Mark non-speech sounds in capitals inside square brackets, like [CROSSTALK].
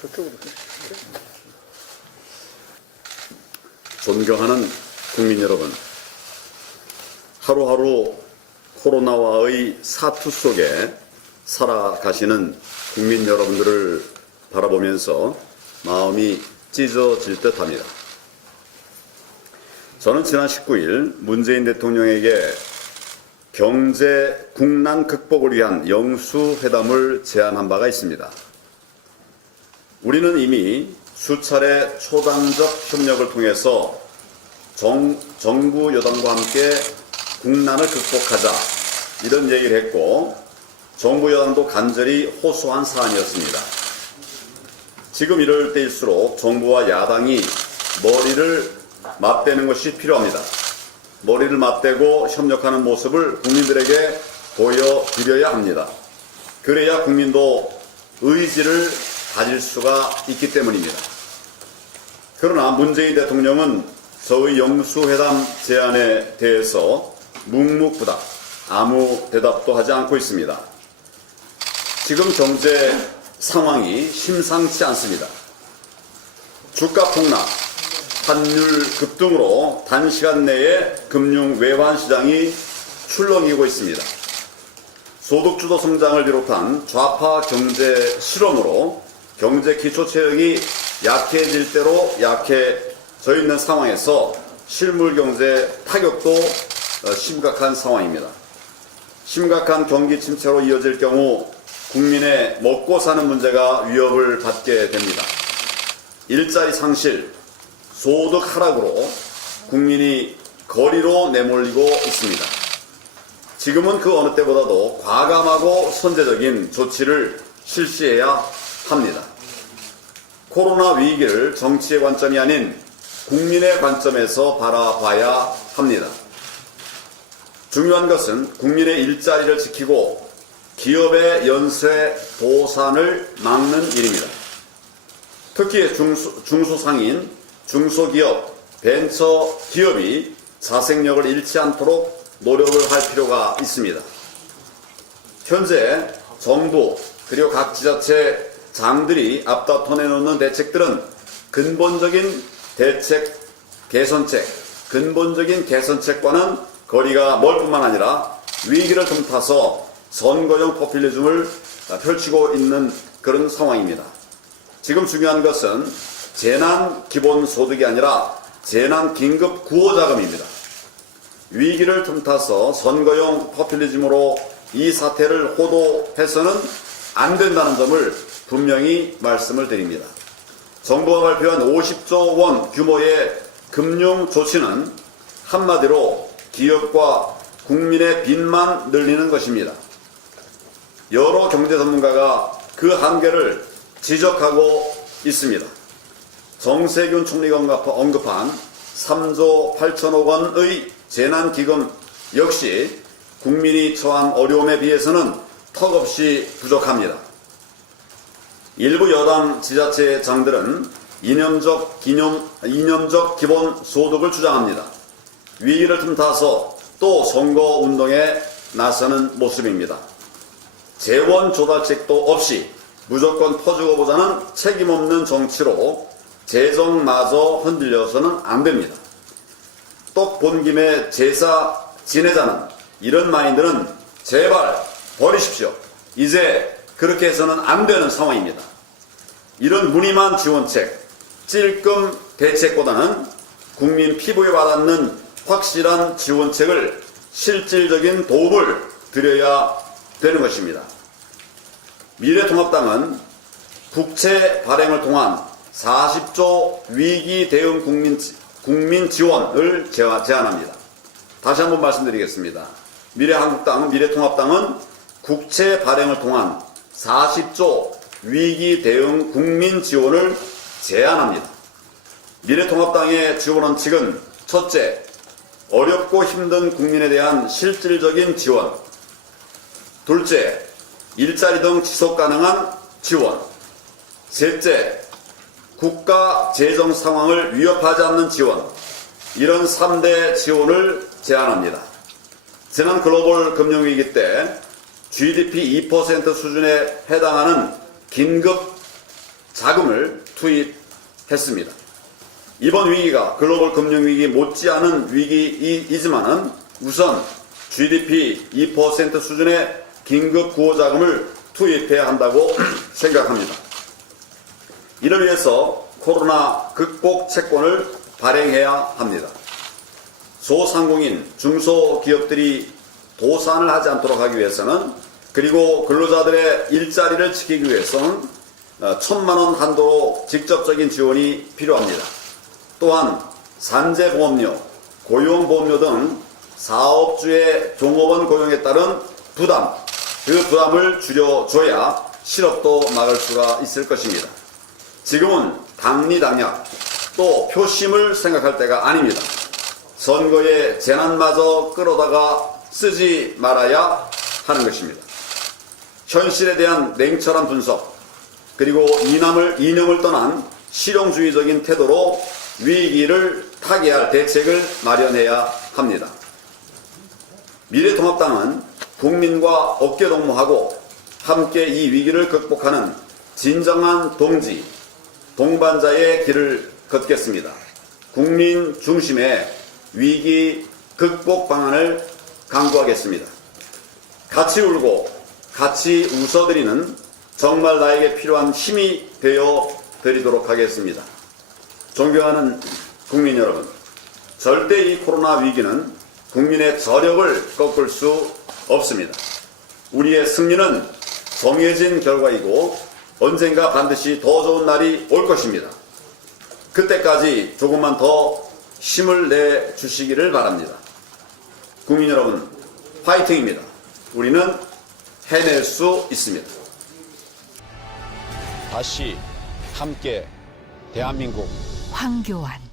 저쪽으로. 존경하는 국민 여러분, 하루하루 코로나와의 사투 속에 살아가시는 국민 여러분들을 바라보면서 마음이 찢어질 듯 합니다. 저는 지난 19일 문재인 대통령에게 경제 국난 극복을 위한 영수회담을 제안한 바가 있습니다. 우리는 이미 수차례 초당적 협력을 통해서 정, 정부 여당과 함께 국난을 극복하자 이런 얘기를 했고 정부 여당도 간절히 호소한 사안이었습니다. 지금 이럴 때일수록 정부와 야당이 머리를 맞대는 것이 필요합니다. 머리를 맞대고 협력하는 모습을 국민들에게 보여드려야 합니다. 그래야 국민도 의지를 가질 수가 있기 때문입니다. 그러나 문재인 대통령은 저의 영수회담 제안에 대해서 묵묵부답 아무 대답도 하지 않고 있습니다. 지금 경제 상황이 심상치 않습니다. 주가 폭락, 환율 급등으로 단시간 내에 금융 외환 시장이 출렁이고 있습니다. 소득주도 성장을 비롯한 좌파 경제 실험으로 경제 기초 체력이 약해질 대로 약해져 있는 상황에서 실물 경제 타격도 어, 심각한 상황입니다. 심각한 경기 침체로 이어질 경우 국민의 먹고 사는 문제가 위협을 받게 됩니다. 일자리 상실, 소득 하락으로 국민이 거리로 내몰리고 있습니다. 지금은 그 어느 때보다도 과감하고 선제적인 조치를 실시해야 합니다. 코로나 위기를 정치의 관점이 아닌 국민의 관점에서 바라봐야 합니다. 중요한 것은 국민의 일자리를 지키고 기업의 연쇄 도산을 막는 일입니다. 특히 중소, 중소상인, 중소기업, 벤처 기업이 자생력을 잃지 않도록 노력을 할 필요가 있습니다. 현재 정부 그리고 각 지자체 장들이 앞다퉈 내놓는 대책들은 근본적인 대책 개선책, 근본적인 개선책과는 거리가 멀 뿐만 아니라 위기를 틈타서 선거용 포퓰리즘을 펼치고 있는 그런 상황입니다. 지금 중요한 것은 재난 기본 소득이 아니라 재난 긴급 구호 자금입니다. 위기를 틈타서 선거용 포퓰리즘으로 이 사태를 호도해서는 안 된다는 점을 분명히 말씀을 드립니다. 정부가 발표한 50조 원 규모의 금융 조치는 한마디로 기업과 국민의 빚만 늘리는 것입니다. 여러 경제 전문가가 그 한계를 지적하고 있습니다. 정세균 총리가 언급한 3조 8천억 원의 재난기금 역시 국민이 처한 어려움에 비해서는 턱없이 부족합니다. 일부 여당 지자체 장들은 이념적 기념, 이념적 기본 소득을 주장합니다. 위기를 틈타서 또 선거 운동에 나서는 모습입니다. 재원 조달책도 없이 무조건 퍼주고 보자는 책임 없는 정치로 재정마저 흔들려서는 안 됩니다. 떡 본 김에 제사 지내자는 이런 마인드는 제발 버리십시오. 이제 그렇게 해서는 안 되는 상황입니다. 이런 무늬만 지원책, 찔끔 대책보다는 국민 피부에 와닿는 확실한 지원책을 실질적인 도움을 드려야 되는 것입니다. 미래통합당은 국채 발행을 통한 40조 위기 대응 국민, 국민 지원을 제안합니다. 다시 한번 말씀드리겠습니다. 미래한국당, 미래통합당은 국채 발행을 통한 40조 위기 대응 국민 지원을 제안합니다. 미래통합당의 주요 원칙은 첫째, 어렵고 힘든 국민에 대한 실질적인 지원. 둘째, 일자리 등 지속 가능한 지원. 셋째, 국가 재정 상황을 위협하지 않는 지원. 이런 3대 지원을 제안합니다. 지난 글로벌 금융위기 때 GDP 2% 수준에 해당하는 긴급 자금을 투입했습니다. 이번 위기가 글로벌 금융위기 못지않은 위기이지만은 우선 GDP 2% 수준의 긴급 구호 자금을 투입해야 한다고 [CLEARS THROAT] 생각합니다. 이를 위해서 코로나 극복 채권을 발행해야 합니다. 소상공인, 중소기업들이 도산을 하지 않도록 하기 위해서는 그리고 근로자들의 일자리를 지키기 위해서는 어, 천만 원 한도로 직접적인 지원이 필요합니다. 또한 산재보험료, 고용보험료 등 사업주의 종업원 고용에 따른 부담, 그 부담을 줄여줘야 실업도 막을 수가 있을 것입니다. 지금은 당리당략 또 표심을 생각할 때가 아닙니다. 선거에 재난마저 끌어다가 쓰지 말아야 하는 것입니다. 현실에 대한 냉철한 분석 그리고 이남을 이념을 떠난 실용주의적인 태도로 위기를 타개할 대책을 마련해야 합니다. 미래통합당은 국민과 어깨 동무하고 함께 이 위기를 극복하는 진정한 동지, 동반자의 길을 걷겠습니다. 국민 중심의 위기 극복 방안을 강구하겠습니다. 같이 울고 같이 웃어드리는 정말 나에게 필요한 힘이 되어 드리도록 하겠습니다. 존경하는 국민 여러분, 절대 이 코로나 위기는 국민의 저력을 꺾을 수 없습니다. 우리의 승리는 정해진 결과이고 언젠가 반드시 더 좋은 날이 올 것입니다. 그때까지 조금만 더 힘을 내 주시기를 바랍니다. 국민 여러분, 파이팅입니다. 우리는 해낼 수 있습니다. 다시 함께 대한민국 황교안